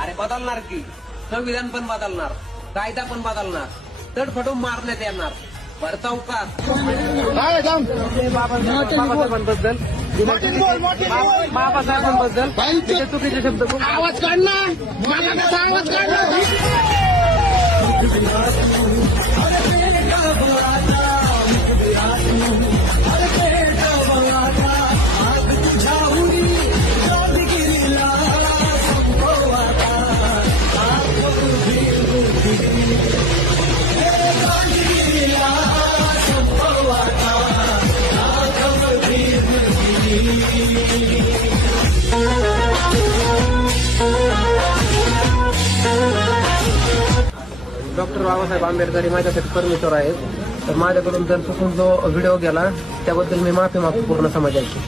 अरे बदलणार की, संविधान पण बदलणार, कायदा पण बदलणार, तडफडून मारण्यात येणार. भर चौकात बाबासाहेबांबद्दल बाबासाहेबांबद्दल चुकीचे शब्द आवाज काढणार, मला कसा आवाज काढणार. डॉक्टर बाबासाहेब आंबेडकर हे माझ्यासाठी परमेश्वर आहेत. तर माझ्याकडून जर चुकून जो व्हिडिओ गेला त्याबद्दल मी माफी मागतो पूर्ण समाजाची.